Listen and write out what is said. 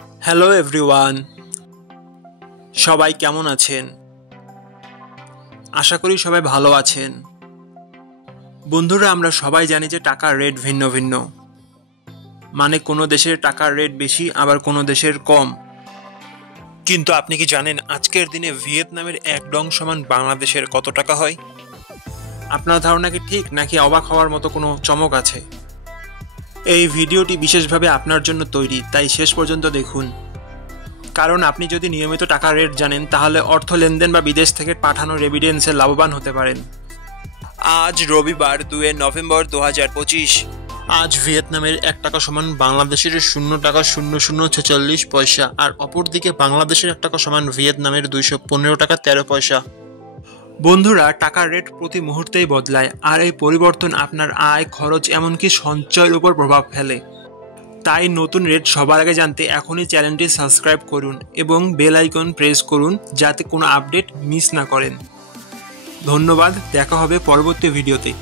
Hello everyone, সবাই কেমন আছেন? আশা করি সবাই ভালো আছেন। বন্ধুরা, আমরা সবাই জানি যে টাকার রেট ভিন্ন ভিন্ন। মানে কোনো দেশের টাকার রেট বেশি, আবার কোনো দেশের কম। কিন্তু আপনি কি জানেন আজকের দিনে ভিয়েতনামের $1 সমান বাংলাদেশের কত টাকা হয়? আপনার ধারণা কি ঠিক, নাকি অবাক হওয়ার মতো কোনো চমক আছে? এই ভিডিওটি বিশেষভাবে আপনার জন্য তৈরি, তাই শেষ পর্যন্ত দেখুন। কারণ আপনি যদি নিয়মিত টাকার রেট জানেন, তাহলে অর্থ লেনদেন বা বিদেশ থেকে পাঠানো রেমিটেন্সে লাভবান হতে পারেন। আজ রবিবার 2 নভেম্বর 2025। আজ ভিয়েতনামের $1 সমান বাংলাদেশের $0.0046, আর অপরদিকে বাংলাদেশের $1 সমান ভিয়েতনামের $215.13। বন্ধুরা, টাকার রেট প্রতি মুহূর্তেই বদলায়, আর এই পরিবর্তন আপনার আয়, খরচ, এমনকি সঞ্চয়ের উপর প্রভাব ফেলে। তাই নতুন রেট সবার আগে জানতে এখনই চ্যানেলটি সাবস্ক্রাইব করুন এবং বেল আইকন প্রেস করুন, যাতে কোনো আপডেট মিস না করেন। ধন্যবাদ, দেখা হবে পরবর্তী ভিডিওতে।